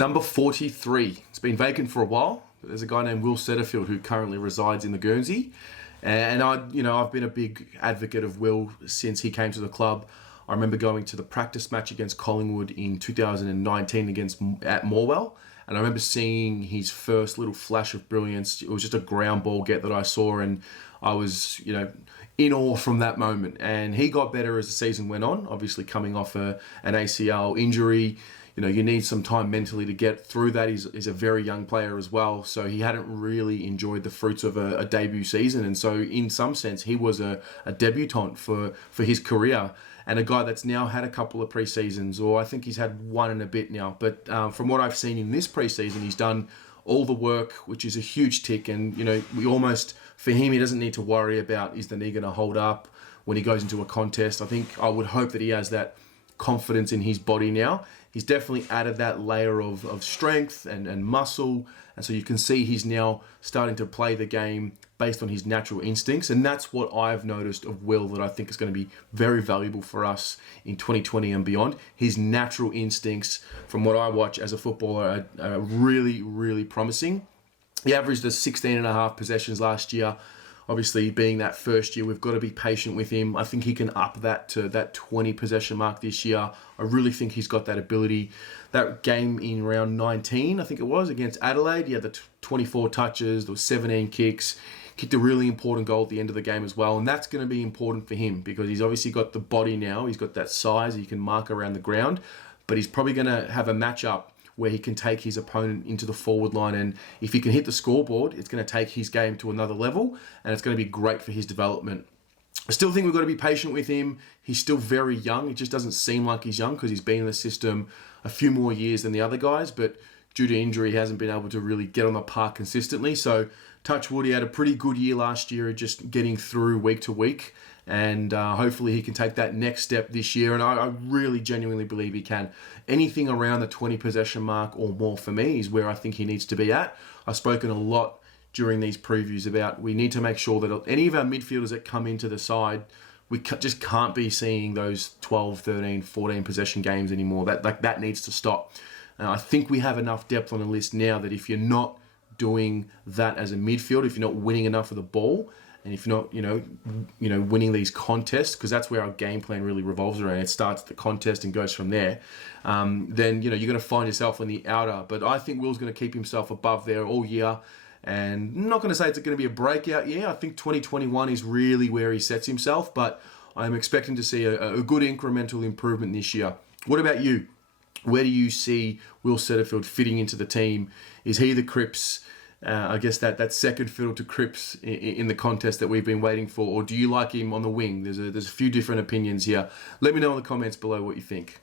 Number 43. It's been vacant for a while. There's a guy named Will Setterfield who currently resides in the Guernsey. And I've been a big advocate of Will since he came to the club. I remember going to the practice match against Collingwood in 2019 at Morwell. And I remember seeing his first little flash of brilliance. It was just a ground ball get that I saw, and I was, in awe from that moment. And he got better as the season went on, obviously coming off an ACL injury. You need some time mentally to get through that. He's a very young player as well, so he hadn't really enjoyed the fruits of a debut season. And so in some sense, he was a debutant for his career, and a guy that's now had a couple of pre-seasons, or I think he's had one and a bit now. But from what I've seen in this pre-season, he's done all the work, which is a huge tick. And, for him, he doesn't need to worry about, is the knee going to hold up when he goes into a contest. I would hope that he has that confidence in his body now. He's definitely added that layer of strength and muscle, and so you can see he's now starting to play the game based on his natural instincts. And that's what I've noticed of Will that I think is going to be very valuable for us in 2020 and beyond. His natural instincts, from what I watch as a footballer, are really, really promising. He averaged 16.5 possessions last year. Obviously, being that first year, we've got to be patient with him. I think he can up that to that 20 possession mark this year. I really think he's got that ability. That game in round 19, I think it was, against Adelaide, he had the 24 touches, there was 17 kicks, kicked a really important goal at the end of the game as well. And that's going to be important for him because he's obviously got the body now. He's got that size, he can mark around the ground, but he's probably going to have a matchup where he can take his opponent into the forward line. And if he can hit the scoreboard, it's going to take his game to another level, and it's going to be great for his development. I still think we've got to be patient with him. He's still very young. It just doesn't seem like he's young because he's been in the system a few more years than the other guys, but due to injury, he hasn't been able to really get on the park consistently. So touch wood, he had a pretty good year last year, just getting through week to week. And hopefully he can take that next step this year. And I really genuinely believe he can. Anything around the 20 possession mark or more for me is where I think he needs to be at. I've spoken a lot during these previews about we need to make sure that any of our midfielders that come into the side, we just can't be seeing those 12, 13, 14 possession games anymore. That needs to stop. I think we have enough depth on the list now that if you're not doing that as a midfielder, if you're not winning enough of the ball, and if you're not, winning these contests, because that's where our game plan really revolves around. It starts at the contest and goes from there. Then, you're going to find yourself on the outer. But I think Will's going to keep himself above there all year. And I'm not going to say it's going to be a breakout year. I think 2021 is really where he sets himself. But I'm expecting to see a good incremental improvement this year. What about you? Where do you see Will Setterfield fitting into the team? Is he the Cripps? I guess that second fiddle to Cripps in the contest that we've been waiting for, or do you like him on the wing? There's a few different opinions here. Let me know in the comments below what you think.